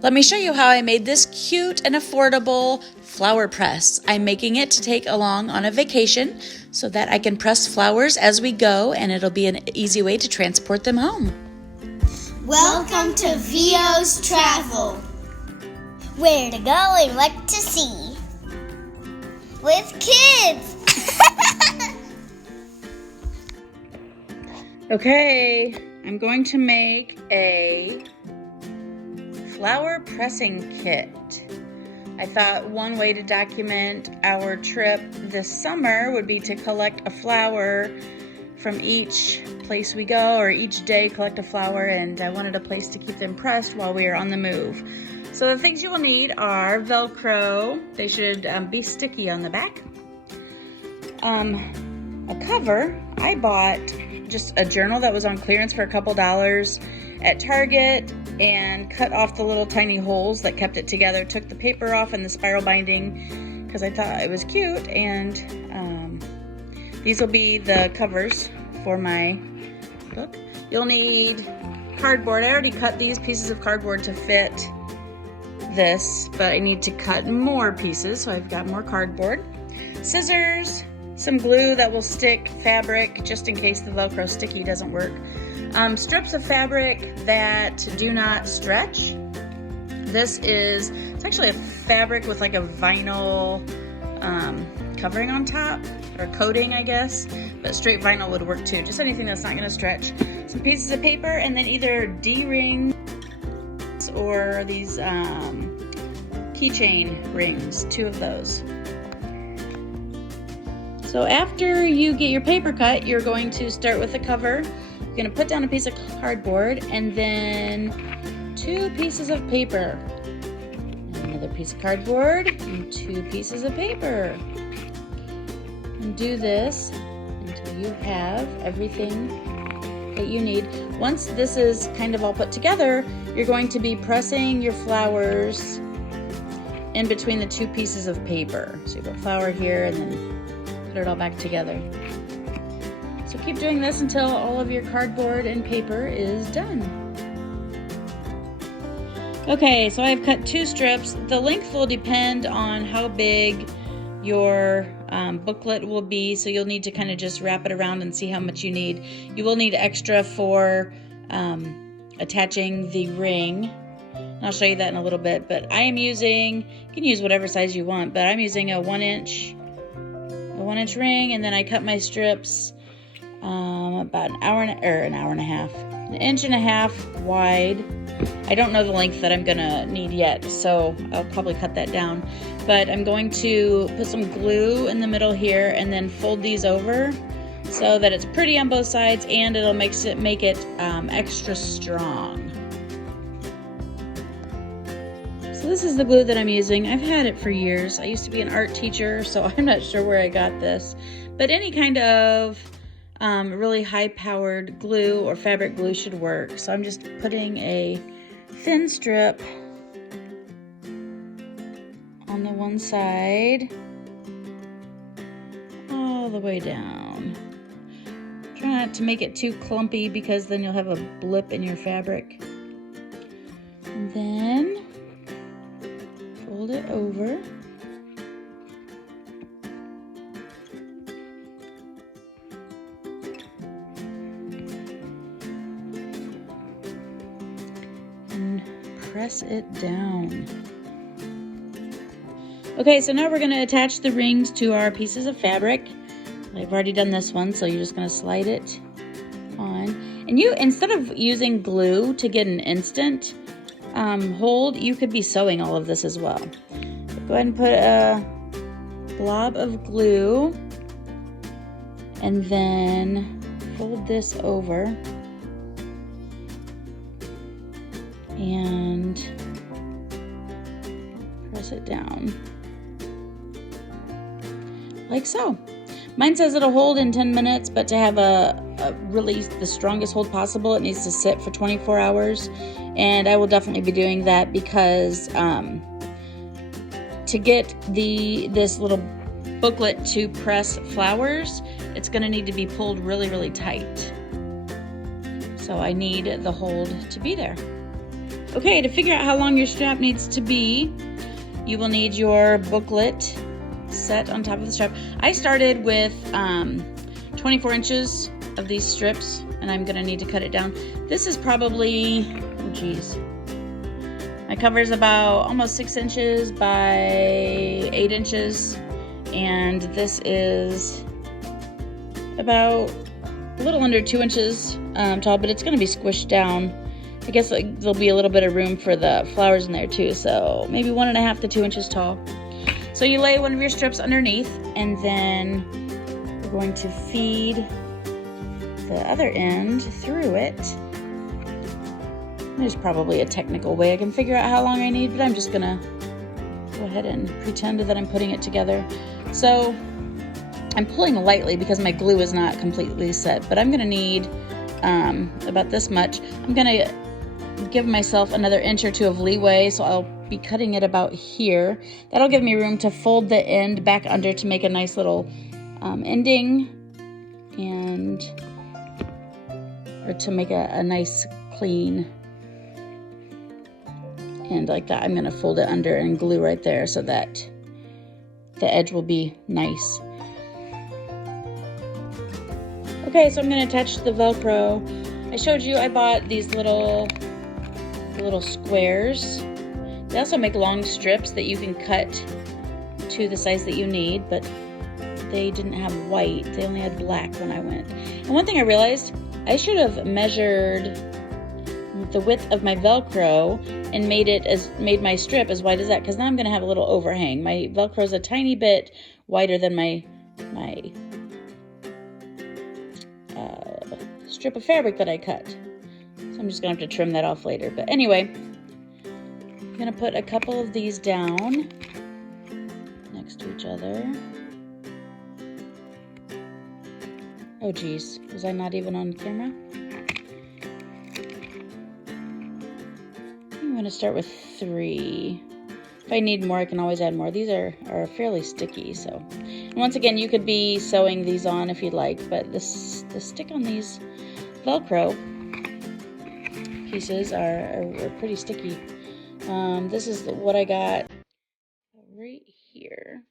Let me show you how I made this cute and affordable flower press. I'm making it to take along on a vacation so that I can press flowers as we go, and it'll be an easy way to transport them home. Welcome to VO's Travel. Where to go and what to see. With kids. Okay, I'm going to make a flower pressing kit. I thought one way to document our trip this summer would be to collect a flower from each place we go, or each day collect a flower, and I wanted a place to keep them pressed while we are on the move. So the things you will need are Velcro. They should be sticky on the back. A cover. I bought just a journal that was on clearance for a couple dollars at Target and cut off the little tiny holes that kept it together. Took the paper off and the spiral binding because I thought it was cute, and these will be the covers for my book. You'll need cardboard. I already cut these pieces of cardboard to fit this, but I need to cut more pieces, so I've got more cardboard. Scissors, some glue that will stick fabric just in case the Velcro sticky doesn't work. Strips of fabric that do not stretch. It's actually a fabric with like a vinyl covering on top, or coating, I guess, but straight vinyl would work too. Just anything that's not gonna stretch. Some pieces of paper, and then either D-rings or these keychain rings, 2 of those. So after you get your paper cut, you're going to start with the cover. You're gonna put down a piece of cardboard and then 2 pieces of paper. Another piece of cardboard and 2 pieces of paper. And do this until you have everything that you need. Once this is kind of all put together, you're going to be pressing your flowers in between the 2 pieces of paper. So you put flower here and then put it all back together. So keep doing this until all of your cardboard and paper is done. Okay, so I've cut 2 strips. The length will depend on how big your booklet will be, so you'll need to kind of just wrap it around and see how much you need. You will need extra for attaching the ring. And I'll show you that in a little bit, but I am using, you can use whatever size you want, but I'm using a 1-inch ring, and then I cut my strips about an inch and a half wide. I don't know the length that I'm gonna need yet, so I'll probably cut that down. But I'm going to put some glue in the middle here and then fold these over so that it's pretty on both sides, and it'll make it extra strong. So this is the glue that I'm using. I've had it for years. I used to be an art teacher, so I'm not sure where I got this. But any kind of really high-powered glue or fabric glue should work. So I'm just putting a thin strip on the one side all the way down. Try not to make it too clumpy because then you'll have a blip in your fabric. And then fold it over. And press it down. Okay, so now we're going to attach the rings to our pieces of fabric. I've already done this one, so you're just going to slide it on. And instead of using glue to get an instant hold, you could be sewing all of this as well. So go ahead and put a blob of glue and then fold this over and press it down like so. Mine says it'll hold in 10 minutes, but to have a really the strongest hold possible, it needs to sit for 24 hours. And I will definitely be doing that because to get this little booklet to press flowers, it's going to need to be pulled really, really tight. So I need the hold to be there. Okay, to figure out how long your strap needs to be, you will need your booklet set on top of the strap. I started with 24 inches of these strips, and I'm gonna need to cut it down. This is probably, oh geez, my cover is about almost 6 inches by 8 inches, and this is about a little under 2 inches tall, but it's gonna be squished down. I guess there'll be a little bit of room for the flowers in there too, so maybe 1.5 to 2 inches tall. So you lay one of your strips underneath, and then we're going to feed the other end through it. There's probably a technical way I can figure out how long I need, but I'm just gonna go ahead and pretend that I'm putting it together. So I'm pulling lightly because my glue is not completely set, but I'm gonna need about this much. I'm gonna give myself another inch or two of leeway, so I'll be cutting it about here. That'll give me room to fold the end back under to make a nice little ending, and or to make a nice clean end like that. I'm gonna fold it under and glue right there so that the edge will be nice. Okay, so I'm gonna attach the Velcro. I showed you I bought these little squares. They also make long strips that you can cut to the size that you need, but they didn't have white. They only had black when I went. And one thing I realized, I should have measured the width of my Velcro and made my strip as wide as that, because now I'm gonna have a little overhang. My Velcro is a tiny bit wider than my strip of fabric that I cut. So I'm just gonna have to trim that off later. But anyway, I'm gonna put a couple of these down next to each other. Oh geez, was I not even on camera? I'm gonna start with 3. If I need more, I can always add more. These are fairly sticky, so. And once again, you could be sewing these on if you'd like, but the stick on these Velcro pieces are pretty sticky. This is what I got right here.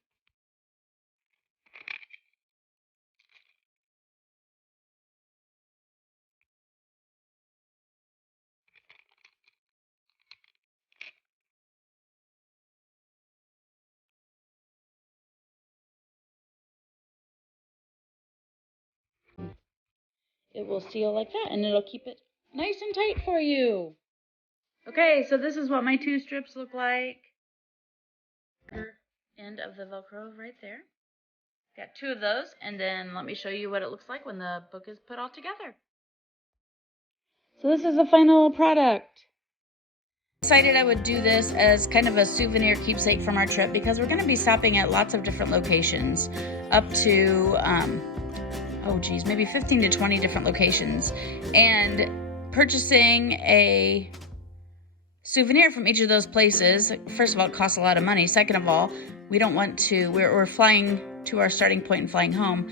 It will seal like that, and it'll keep it nice and tight for you. Okay, so this is what my 2 strips look like. End of the Velcro right there. Got 2 of those, and then let me show you what it looks like when the book is put all together. So this is the final product. Decided I would do this as kind of a souvenir keepsake from our trip, because we're going to be stopping at lots of different locations, up to oh geez, maybe 15 to 20 different locations, and purchasing a souvenir from each of those places, first of all, it costs a lot of money. Second of all, we don't want to, we're flying to our starting point and flying home.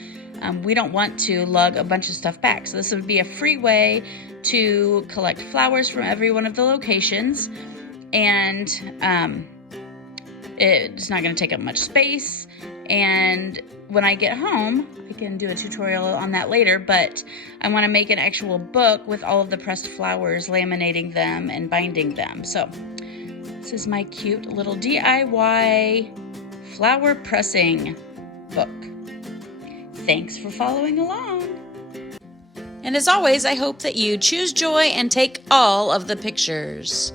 We don't want to lug a bunch of stuff back. So this would be a free way to collect flowers from every one of the locations, and it's not going to take up much space. And when I get home, I can do a tutorial on that later, but I want to make an actual book with all of the pressed flowers, laminating them and binding them. So this is my cute little DIY flower pressing book. Thanks for following along. And as always, I hope that you choose joy and take all of the pictures.